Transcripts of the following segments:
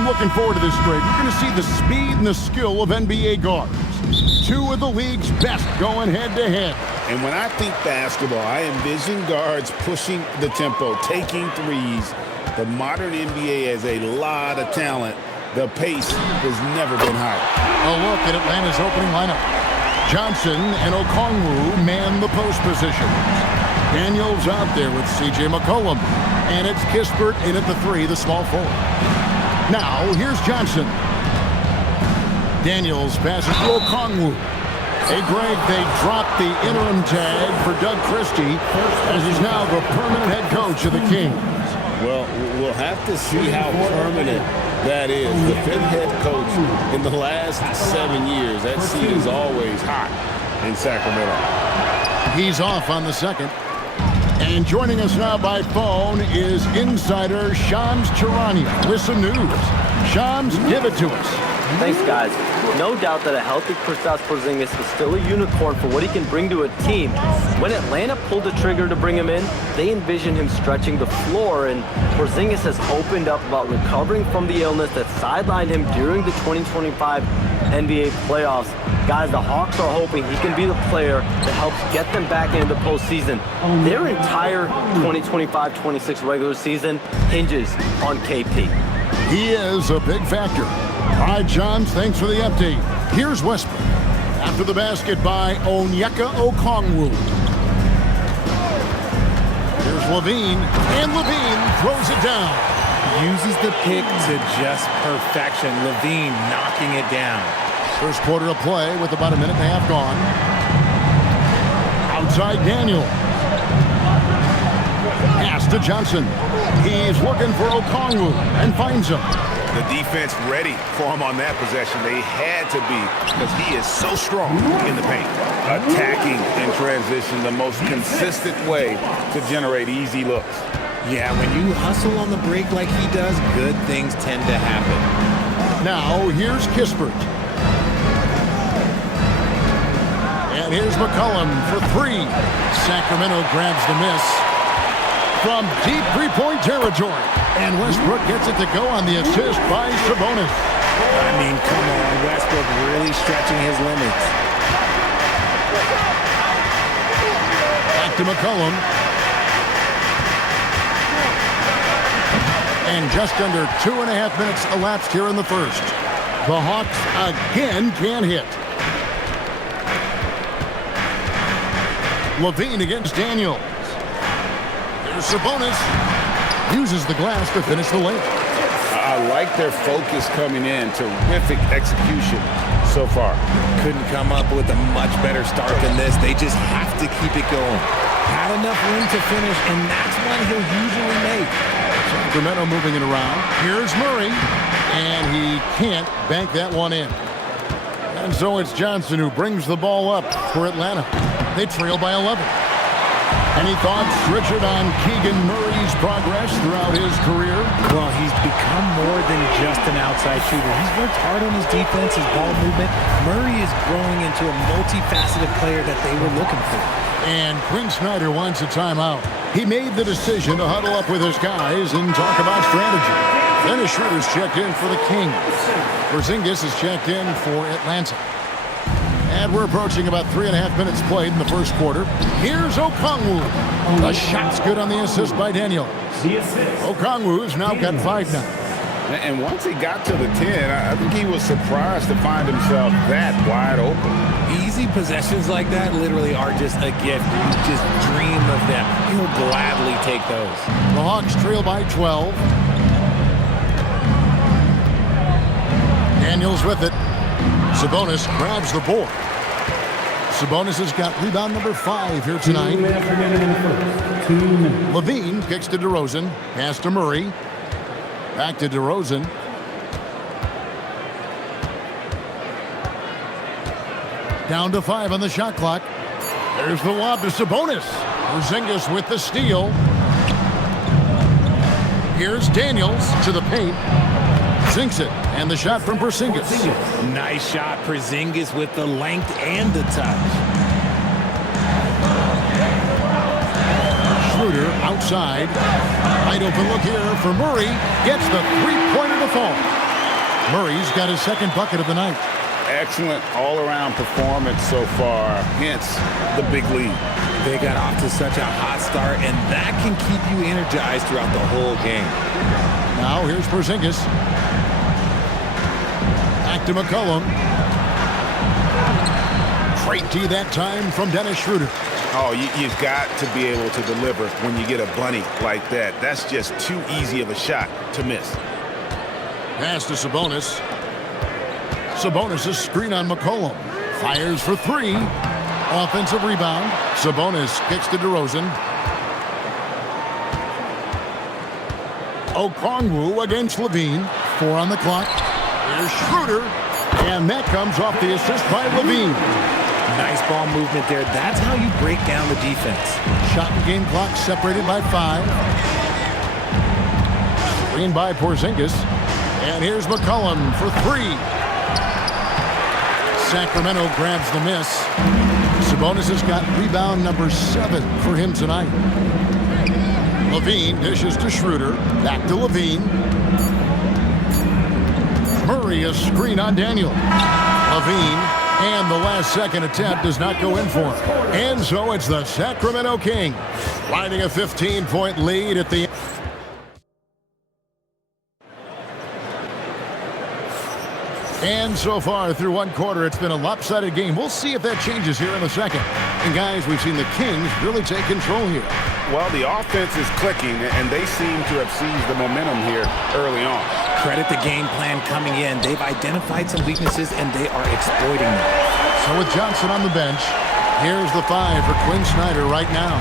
I'm looking forward to this straight. We're going to see the speed and the skill of NBA guards. Two of the league's best going head-to-head. And when I think basketball, I envision guards pushing the tempo, taking threes. The modern NBA has a lot of talent. The pace has never been higher. A look at Atlanta's opening lineup. Johnson and Okongwu man the post positions. Daniels out there with C.J. McCollum. And it's Kispert in at the 3, the small forward. Now, here's Johnson. Daniels passes to Okongwu. Hey, Greg, they dropped the interim tag for Doug Christie as he's now the permanent head coach of the Kings. Well, we'll have to see how permanent that is. The 5th head coach in the last 7 years. That seat is always hot in Sacramento. He's off on the second. And joining us now by phone is insider Shams Charania with some news. Shams, give it to us. Thanks, guys. No doubt that a healthy Kristaps Porzingis is still a unicorn for what he can bring to a team. When Atlanta pulled the trigger to bring him in, they envisioned him stretching the floor, and Porzingis has opened up about recovering from the illness that sidelined him during the 2025 NBA playoffs. Guys, the Hawks are hoping he can be the player that helps get them back into the postseason. Their entire 2025-26 regular season hinges on KP. He is a big factor. All right, Johns, thanks for the update. Here's Westbrook. After the basket by Onyeka Okongwu. Here's Levine, and Levine throws it down. Uses the pick to just perfection. Levine knocking it down. First quarter of play with about a minute and a half gone. Outside Daniel. Pass to Johnson. He's looking for Okongwu and finds him. The defense ready for him on that possession. They had to be because he is so strong in the paint. Attacking in transition, the most consistent way to generate easy looks. Yeah, when you hustle on the break like he does, good things tend to happen. Now, here's Kispert. And here's McCollum for 3. Sacramento grabs the miss from deep three-point territory. And Westbrook gets it to go on the assist by Sabonis. I mean, come on, Westbrook really stretching his limits. Back to McCollum. And just under 2.5 minutes elapsed here in the first. The Hawks again can't hit. Levine against Daniels. There's Sabonis. Uses the glass to finish the lane. I like their focus coming in. Terrific execution so far. Couldn't come up with a much better start than this. They just have to keep it going. Had enough room to finish, and that's one he'll usually make. Sacramento moving it around. Here's Murray, and he can't bank that one in. And so it's Johnson who brings the ball up for Atlanta. They trail by 11. Any thoughts, Richard, on Keegan Murray's progress throughout his career? Well, he's become more than just an outside shooter. He's worked hard on his defense, his ball movement. Murray is growing into a multifaceted player that they were looking for. And Quinn Snyder wants a timeout. He made the decision to huddle up with his guys and talk about strategy. Then his shooters checked in for the Kings. Porzingis is checked in for Atlanta. And we're approaching about 3.5 minutes played in the first quarter. Here's Okongwu. The shot's good on the assist by Daniels. Okongwu's now got 5 now. And once he got to the 10, I think he was surprised to find himself that wide open. Easy possessions like that literally are just a gift. You just dream of them. He'll gladly take those. The Hawks trail by 12. Daniels with it. Sabonis grabs the board. Sabonis has got rebound number 5 here tonight. Levine kicks to DeRozan. Pass to Murray. Back to DeRozan. Down to 5 on the shot clock. There's the lob to Sabonis. Porzingis with the steal. Here's Daniels to the paint. Sinks it, and the shot from Porzingis. Nice shot, Porzingis with the length and the touch. Schroeder outside. Wide open look here for Murray. Gets the three-pointer to fall. Murray's got his second bucket of the night. Excellent all-around performance so far, hence the big lead. They got off to such a hot start, and that can keep you energized throughout the whole game. Now here's Porzingis. Back to McCollum. Great D that time from Dennis Schroeder. Oh, you've got to be able to deliver when you get a bunny like that. That's just too easy of a shot to miss. Pass to Sabonis. Sabonis' screen on McCollum. Fires for three. Offensive rebound. Sabonis kicks to DeRozan. Okongwu against Levine. 4 on the clock. Here's Schroeder. And that comes off the assist by Levine. Nice ball movement there. That's how you break down the defense. Shot and game clock separated by 5. Screen by Porzingis. And here's McCollum for 3. Sacramento grabs the miss. Sabonis has got rebound number 7 for him tonight. Levine dishes to Schroeder. Back to Levine. Murray a screen on Daniel. Levine, and the last second attempt does not go in for him. And so it's the Sacramento Kings riding a 15-point lead at the end. And so far through one quarter, it's been a lopsided game. We'll see if that changes here in the second. And guys, we've seen the Kings really take control here. Well, the offense is clicking, and they seem to have seized the momentum here early on. Credit the game plan coming in. They've identified some weaknesses, and they are exploiting them. So with Johnson on the bench, here's the 5 for Quinn Snyder right now.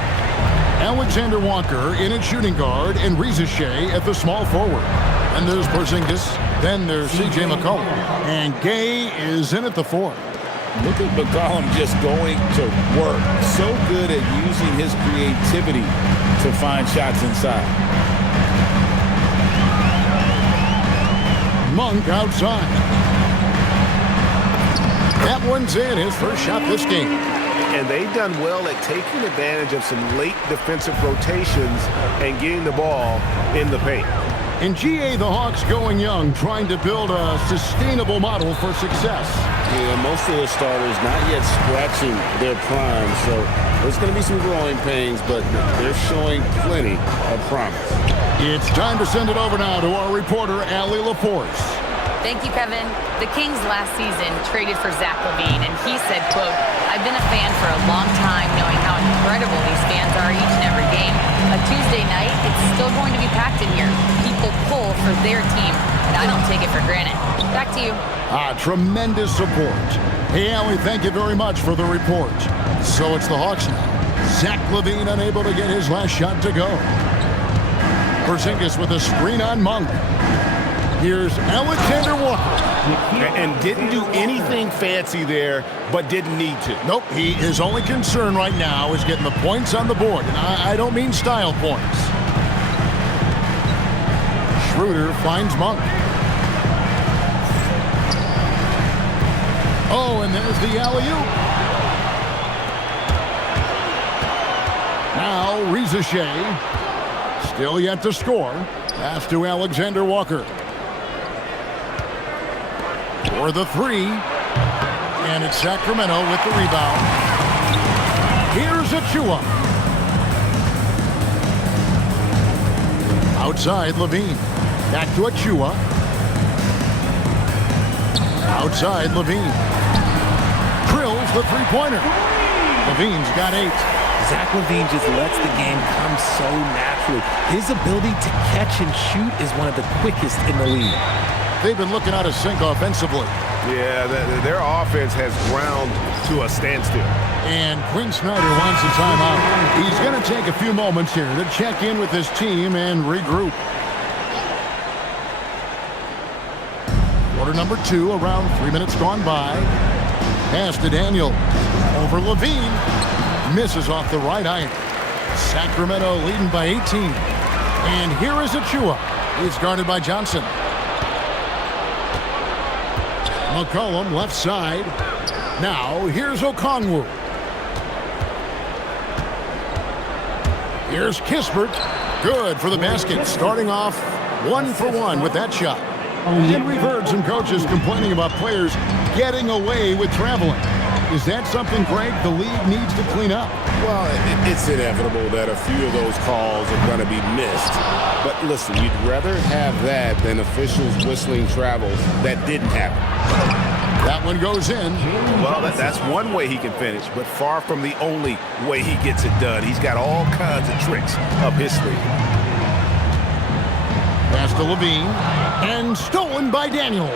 Alexander Walker in at shooting guard, and Reza Shea at the small forward. And there's Porzingis. Then there's C.J. McCollum. And Gay is in at the 4. Look at McCollum just going to work. So good at using his creativity to find shots inside. Monk outside. That one's in, his first shot this game. And they've done well at taking advantage of some late defensive rotations and getting the ball in the paint. In GA, the Hawks going young, trying to build a sustainable model for success. Yeah, most of the starters not yet scratching their prime, so there's going to be some growing pains, but they're showing plenty of promise. It's time to send it over now to our reporter, Allie LaForce. Thank you, Kevin. The Kings last season traded for Zach LaVine, and he said, quote, "I've been a fan for a long time, knowing how incredible these fans are each and every game. A Tuesday night, it's still going to be packed in here. People pull for their team, and I don't take it for granted." Back to you. Tremendous support. Hey, Allie, thank you very much for the report. So it's the Hawks now. Zach LaVine unable to get his last shot to go. Porzingis with a screen on Monk. Here's Alexander Walker. And didn't do anything fancy there, but didn't need to. Nope, his only concern right now is getting the points on the board. And I don't mean style points. Schroeder finds Monk. Oh, and there's the alley-oop. Now, Reza Shea. Still yet to score. Pass to Alexander Walker. For the 3. And it's Sacramento with the rebound. Here's Achua. Outside, Levine. Back to Achua. Outside, Levine. Drills the three-pointer. Levine's got 8. Zach LaVine just lets the game come so naturally. His ability to catch and shoot is one of the quickest in the league. They've been looking out of sync offensively. Yeah, their offense has ground to a standstill. And Quinn Snyder wants a timeout. He's going to take a few moments here to check in with his team and regroup. Quarter number 2, around 3 minutes gone by. Pass to Daniel. Over Levine. Misses off the right iron. Sacramento leading by 18. And here is Achua. He's guarded by Johnson. McCollum left side. Now here's Okongwu. Here's Kispert. Good for the basket. Starting off 1 for 1 with that shot. And we've heard some coaches complaining about players getting away with traveling. Is that something, Greg, the league needs to clean up? Well, it's inevitable that a few of those calls are going to be missed. But listen, you'd rather have that than officials whistling travels that didn't happen. That one goes in. Well, that's one way he can finish, but far from the only way he gets it done. He's got all kinds of tricks up his sleeve. Pass to Levine, and stolen by Daniels.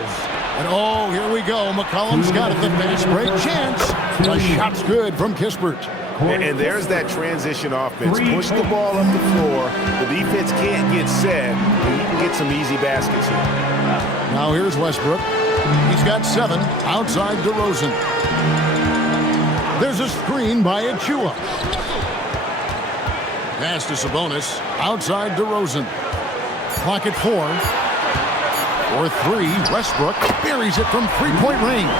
And oh, here we go. McCollum's got it, the fast break chance. The shot's good from Kispert. And there's that transition offense. Push the ball up the floor. The defense can't get set, and you can get some easy baskets here. Now here's Westbrook. He's got 7 outside DeRozan. There's a screen by Achua. Pass to Sabonis, outside DeRozan. Clock at 4. For 3, Westbrook buries it from three-point range.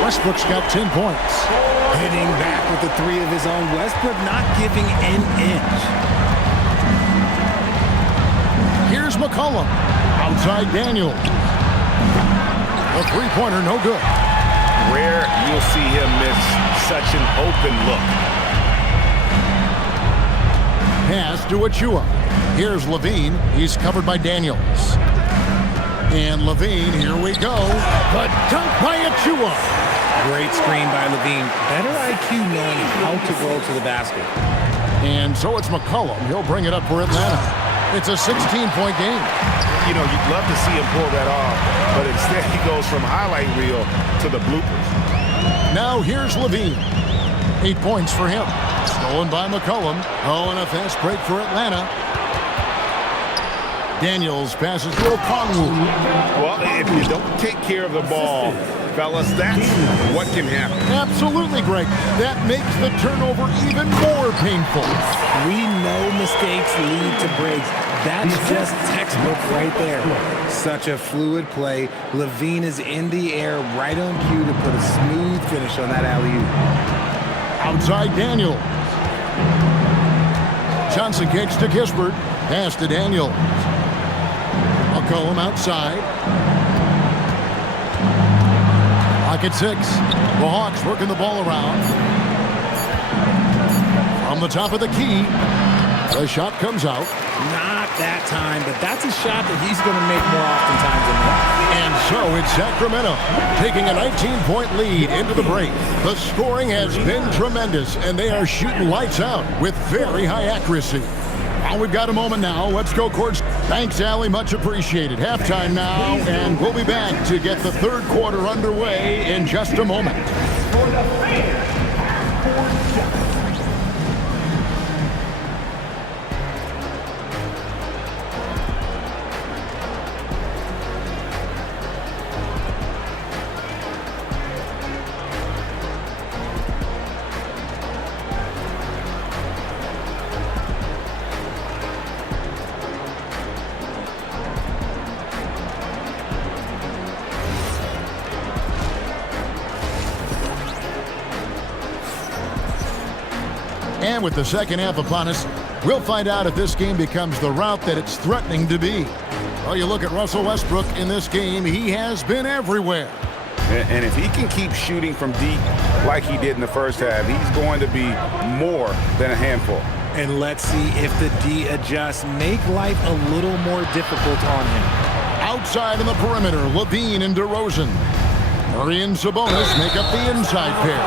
Westbrook's got 10 points. Hitting back with the 3 of his own. Westbrook not giving an inch. Here's McCollum, outside Daniel. A three-pointer, no good. Rare you'll see him miss such an open look. Pass to Achua. Here's Levine. He's covered by Daniels. And Levine, here we go. The dunk by Achua. Great screen by Levine. Better IQ knowing how to roll to the basket. And so it's McCollum. He'll bring it up for Atlanta. It's a 16-point game. You know, you'd love to see him pull that off, but instead he goes from highlight reel to the bloopers. Now here's Levine. 8 points for him. Stolen by McCollum. Oh, and a fast break for Atlanta. Daniels passes to Okongwu. Well, if you don't take care of the ball, fellas, that's what can happen. Absolutely, Greg. That makes the turnover even more painful. We know mistakes lead to breaks. That's just textbook right there. Such a fluid play. Levine is in the air right on cue to put a smooth finish on that alley-oop. Outside Daniel. Johnson kicks to Kispert. Pass to Daniel. McCollum outside. Clock at 6. The Hawks working the ball around. From the top of the key. The shot comes out. Not that time, but that's a shot that he's going to make more oftentimes than not. And so it's Sacramento taking a 19-point lead into the break. The scoring has been tremendous, and they are shooting lights out with very high accuracy. Well, we've got a moment now. Let's go, courts. Thanks, Allie. Much appreciated. Halftime now, and we'll be back to get the third quarter underway in just a moment. And with the second half upon us, we'll find out if this game becomes the route that it's threatening to be. Well, you look at Russell Westbrook in this game, he has been everywhere. And if he can keep shooting from deep like he did in the first half, he's going to be more than a handful. And let's see if the D adjusts, make life a little more difficult on him. Outside in the perimeter, Levine and DeRozan. Murray and Sabonis make up the inside pair.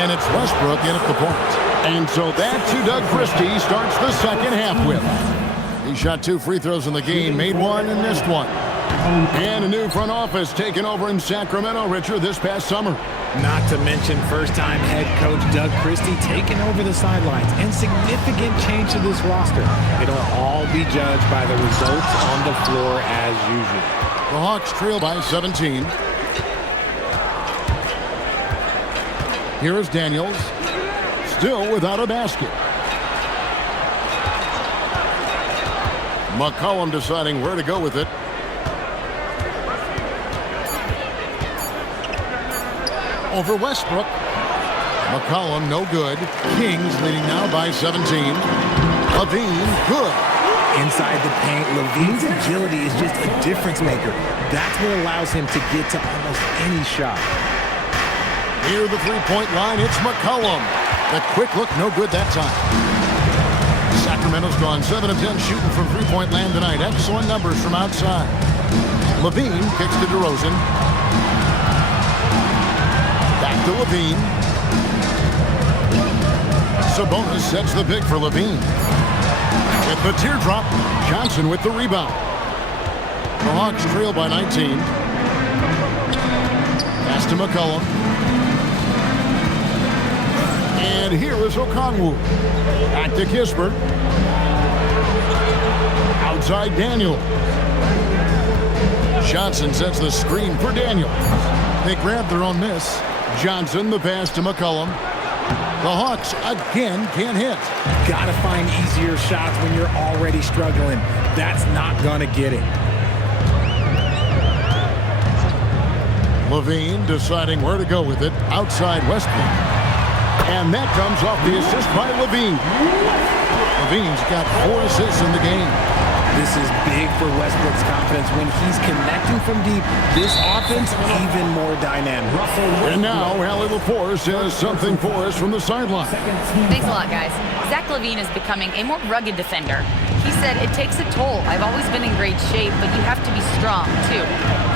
And it's Westbrook in at the point. And so that's who Doug Christie starts the second half with. He shot 2 free throws in the game, made 1 and missed 1. And a new front office taken over in Sacramento, Richard, this past summer. Not to mention first-time head coach Doug Christie taking over the sidelines, and significant change to this roster. It'll all be judged by the results on the floor as usual. The Hawks trail by 17. Here is Daniels. Still without a basket. McCollum deciding where to go with it. Over Westbrook. McCollum, no good. Kings leading now by 17. Levine, good. Inside the paint, Levine's agility is just a difference maker. That's what allows him to get to almost any shot. Near the three-point line, it's McCollum. The quick look, no good that time. Sacramento's gone 7 of 10 shooting from three-point land tonight. Excellent numbers from outside. Levine kicks to DeRozan. Back to Levine. Sabonis sets the pick for Levine. With the teardrop, Johnson with the rebound. The Hawks trail by 19. Pass to McCollum. And here is Okongwu. Back to Kispert. Outside Daniel. Johnson sets the screen for Daniel. They grab their own miss. Johnson, the pass to McCollum. The Hawks again can't hit. Gotta find easier shots when you're already struggling. That's not gonna get it. Levine deciding where to go with it. Outside Westbrook. And that comes off the assist by Levine. Levine's got 4 assists in the game. This is big for Westbrook's confidence. When he's connecting from deep, this offense even more dynamic. And now, Allie LaForce has something for us from the sideline. Thanks a lot, guys. Zach LaVine is becoming a more rugged defender. He said, it takes a toll. I've always been in great shape, but you have to be strong, too.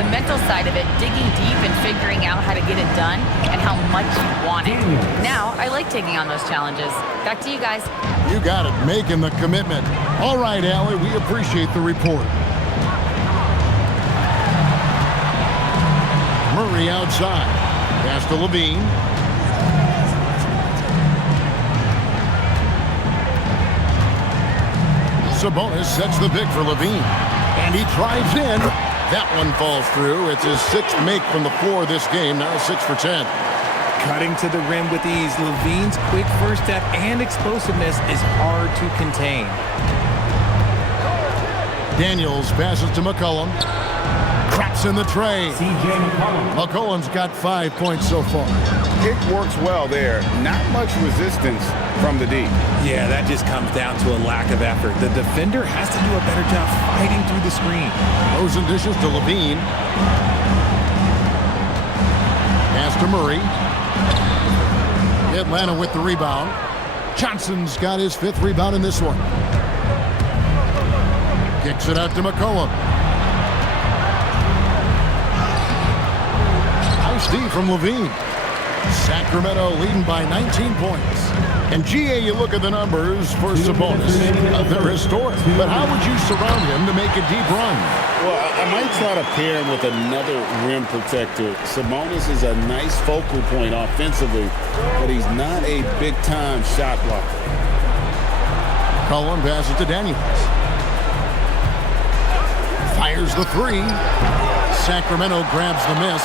The mental side of it, digging deep and figuring out how to get it done and how much you want it. Now, I like taking on those challenges. Back to you guys. You got it, making the commitment. All right, Allie, we appreciate the report. Murray outside. Pass to Levine. Sabonis sets the pick for Levine. And he drives in. That one falls through. It's his 6th make from the floor this game. Now 6 for 10. Cutting to the rim with ease. Levine's quick first step and explosiveness is hard to contain. Daniels passes to McCollum. Traps in the tray. McCollum's got 5 points so far. Pick works well there. Not much resistance from the D. Yeah, that just comes down to a lack of effort. The defender has to do a better job fighting through the screen. Rosen dishes to Levine. Pass to Murray. Atlanta with the rebound. Johnson's got his 5th rebound in this one. Kicks it out to McCollum. Nice D from Levine. Sacramento leading by 19 points. And GA, you look at the numbers for Sabonis. They're historic. But how would you surround him to make a deep run? Well, I might try to pair him with another rim protector. Sabonis is a nice focal point offensively, but he's not a big-time shot blocker. Cullen passes to Daniels. Fires the 3. Sacramento grabs the miss.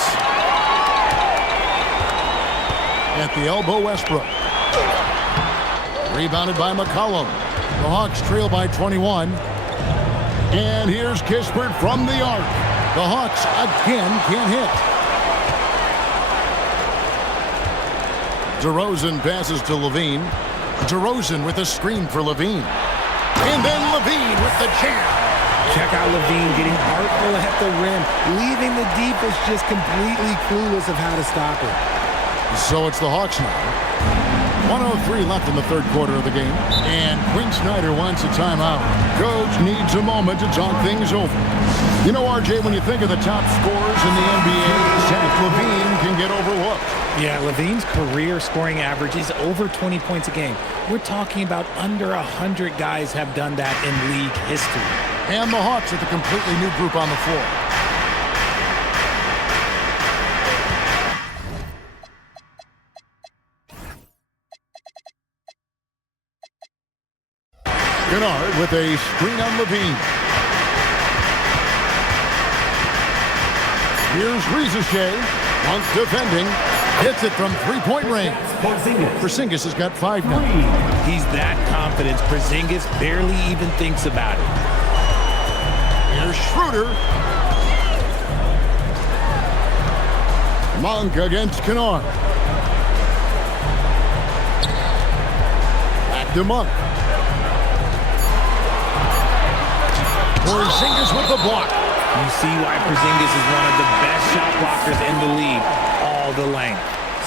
At the elbow, Westbrook. Rebounded by McCollum. The Hawks trail by 21. And here's Kispert from the arc. The Hawks again can't hit. DeRozan passes to Levine. DeRozan with a screen for Levine. And then Levine with the jam. Check out Levine getting artful at the rim, leaving the defense just completely clueless of how to stop it. So it's the Hawks now. 1:03 left in the 3rd quarter of the game. And Quinn Snyder wants a timeout. Coach needs a moment to talk things over. You know, RJ, when you think of the top scorers in the NBA, Zach LaVine can get overlooked. Yeah, Levine's career scoring average is over 20 points a game. We're talking about under 100 guys have done that in league history. And the Hawks with a completely new group on the floor. Kennard with a screen on Levine. Here's Rizichet. Once defending. Hits it from 3-point range. Porzingis has got 5 now. He's that confident. Porzingis barely even thinks about it. Here's Schroeder. Monk against Kennard. Back to Monk. Porzingis with the block. You see why Porzingis is one of the best shot blockers in the league. All the length.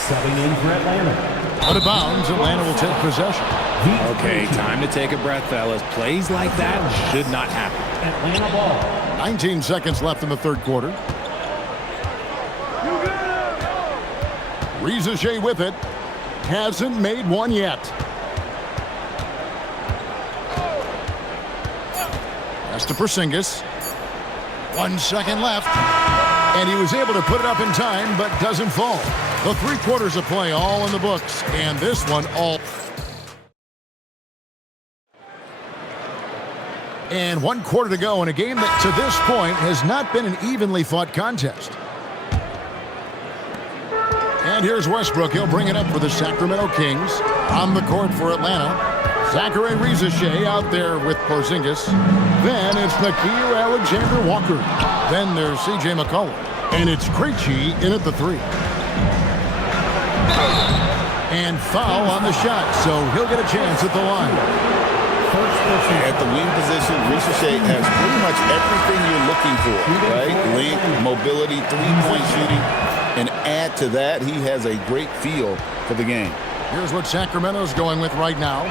Subbing in for Atlanta. Out of bounds, Atlanta will take possession. Okay, time to take a breath, fellas. Plays like that should not happen. Atlanta ball. 19 seconds left in the third quarter. Rizachet with it. Hasn't made one yet. That's to Porzingis. 1 second left. And he was able to put it up in time, but doesn't fall. The 3 quarters of play all in the books. And this one all. And 1 quarter to go in a game that to this point has not been an evenly fought contest. And here's Westbrook. He'll bring it up for the Sacramento Kings. On the court for Atlanta, Zachary Rizachet out there with Porzingis. Then it's Nickeil Alexander-Walker. Then there's C.J. McCollum. And it's Krejci in at the 3. And foul on the shot, so he'll get a chance at the line. At the wing position, Rizachet has pretty much everything you're looking for, right? Length, mobility, three-point shooting. And add to that, he has a great feel for the game. Here's what Sacramento's going with right now.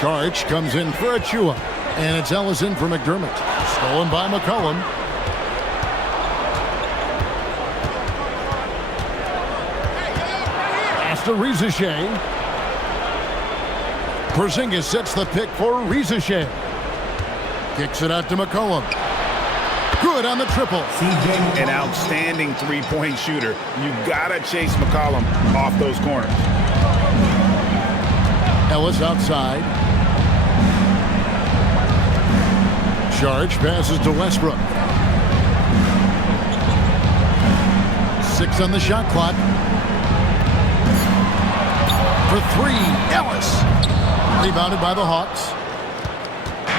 Charge comes in for Achua. And it's Ellison for McDermott. Stolen by McCollum. After Rizachet. Porzingis sets the pick for Rizachet. Kicks it out to McCollum. Good on the triple. An outstanding three-point shooter. You gotta chase McCollum off those corners. Ellis outside. Charge passes to Westbrook. 6 on the shot clock. For 3, Ellis. Rebounded by the Hawks.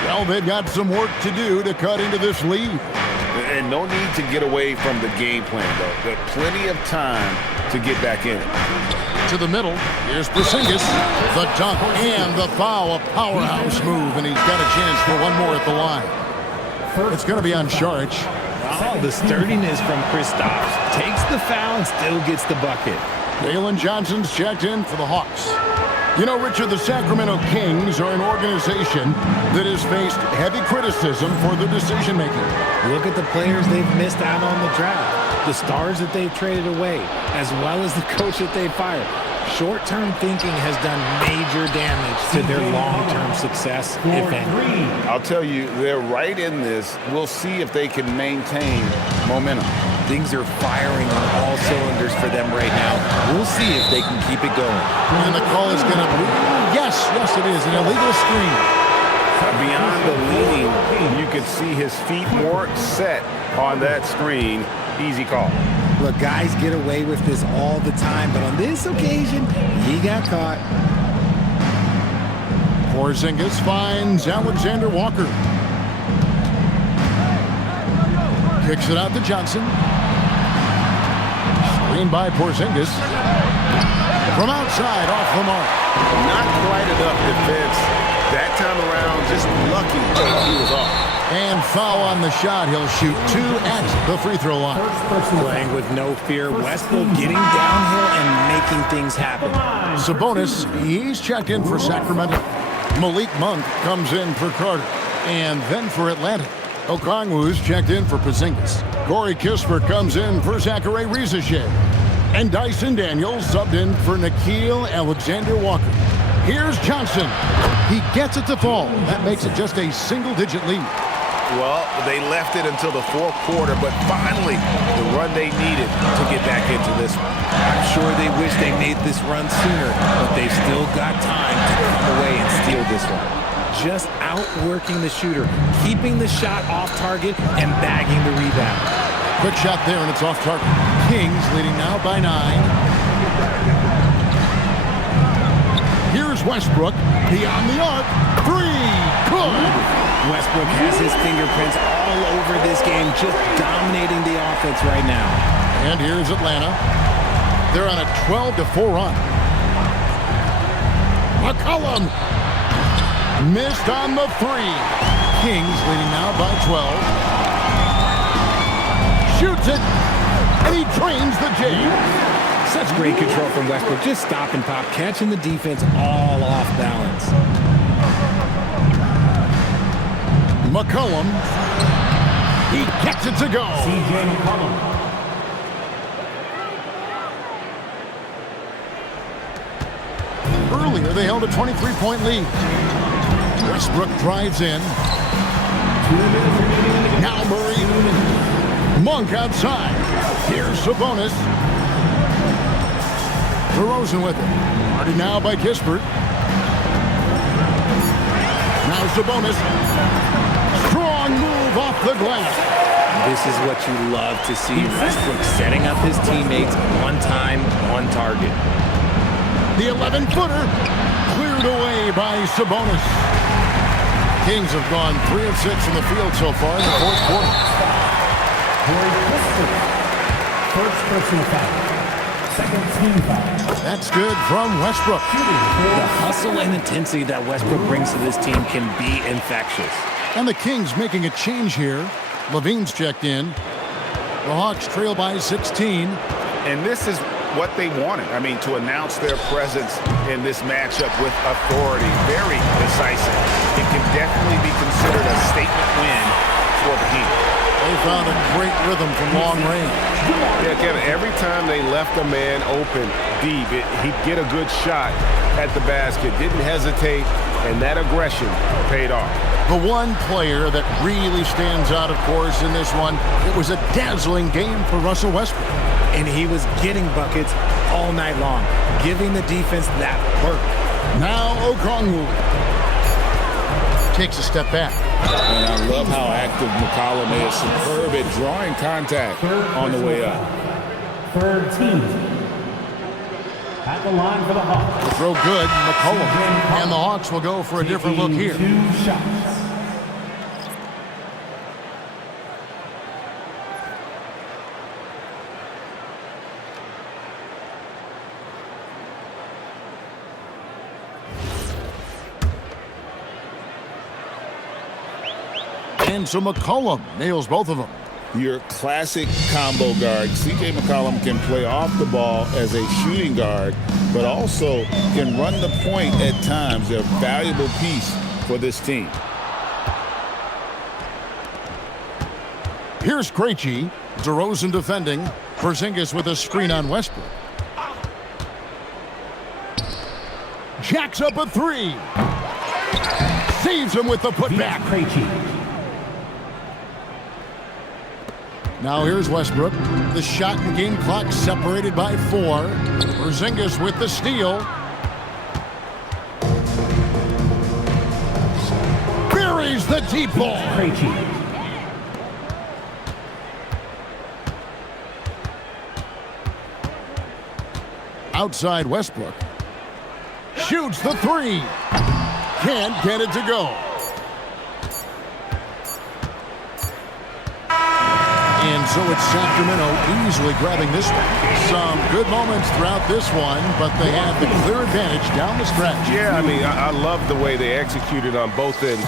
Well, they've got some work to do to cut into this lead. And no need to get away from the game plan, though. There's plenty of time to get back in it. To the middle. Here's Porzingis. The dunk and the foul. A powerhouse move, and he's got a chance for one more at the line. It's going to be on Saric. Oh, the sturdiness from Kristaps. Takes the foul and still gets the bucket. Jalen Johnson's checked in for the Hawks. You know, Richard, the Sacramento Kings are an organization that has faced heavy criticism for their decision-making. Look at the players they've missed out on the draft, the stars that they've traded away, as well as the coach that they fired. Short-term thinking has done major damage to their long-term success, if any. I'll tell you, they're right in this. We'll see if they can maintain momentum. Things are firing on all cylinders for them right now. We'll see if they can keep it going. And the call is going to be, yes, it is, an illegal screen. Beyond the leaning, you could see his feet more set on that screen. Easy call. Look, guys get away with this all the time, but on this occasion, he got caught. Porzingis finds Alexander Walker. Kicks it out to Johnson. Screen by Porzingis. From outside, off the mark. Not quite enough defense. That time around, just lucky he was off. And foul on the shot. He'll shoot 2 at the free throw line. Playing with no fear. Westbrook getting downhill and making things happen. Sabonis, he's checked in for Sacramento. Malik Monk comes in for Carter. And then for Atlanta, Okongwu's checked in for Porzingis. Corey Kispert comes in for Zachary Rizachet. And Dyson Daniels subbed in for Nickeil Alexander-Walker. Here's Johnson. He gets it to fall. That makes it just a single-digit lead. Well, they left it until the fourth quarter, but finally, the run they needed to get back into this one. I'm sure they wish they made this run sooner, but they've still got time to come away and steal this one. Just outworking the shooter, keeping the shot off target, and bagging the rebound. Quick shot there, and it's off target. Kings leading now by 9. Here's Westbrook. Beyond the arc. 3. Good. Westbrook has his fingerprints all over this game, just dominating the offense right now. And here's Atlanta. They're on a 12-4 run. McCollum. Missed on the 3. Kings leading now by 12. Shoots it, and he drains the J. Such great control from Westbrook. Just stop and pop, catching the defense all off balance. McCollum. He gets it to go. C.J. McCollum. Earlier, they held a 23-point lead. Westbrook drives in. Now Murray. Monk outside. Here's Sabonis. DeRozan with it. Already now by Kispert. Now Sabonis. Strong move off the glass. This is what you love to see. Westbrook setting up his teammates one time, one target. The 11-footer cleared away by Sabonis. Kings have gone 3 of 6 in the field so far in the fourth quarter. First personal foul. Second team foul. That's good from Westbrook. The hustle and intensity that Westbrook brings to this team can be infectious. And the Kings making a change here. Levine's checked in. The Hawks trail by 16. And this is what they wanted. I mean, to announce their presence in this matchup with authority. Very decisive. It can definitely be considered a statement win for the Kings. They found a great rhythm from long range. Yeah, Kevin, every time they left a man open deep, he'd get a good shot at the basket. Didn't hesitate, and that aggression paid off. The one player that really stands out, of course, in this one, it was a dazzling game for Russell Westbrook. And he was getting buckets all night long, giving the defense that work. Now Okongwu takes a step back. And I love how active McCollum is. Superb at drawing contact on the way up. Third team. At the line for the Hawks. The throw good, McCollum. And the Hawks will go for a different look here. 2 shots. And so McCollum nails both of them. Your classic combo guard. C.J. McCollum can play off the ball as a shooting guard, but also can run the point at times. They're a valuable piece for this team. Here's Krejci. DeRozan defending. Porzingis with a screen on Westbrook. Jacks up a 3. Saves him with the putback. Krejci. Now here's Westbrook. The shot and game clock separated by 4. Porzingis with the steal. Buries the deep ball. Krejci. Outside Westbrook. Shoots the 3. Can't get it to go. And so it's Sacramento easily grabbing this one. Some good moments throughout this one, but they have the clear advantage down the stretch. Yeah, I mean, I love the way they executed on both ends.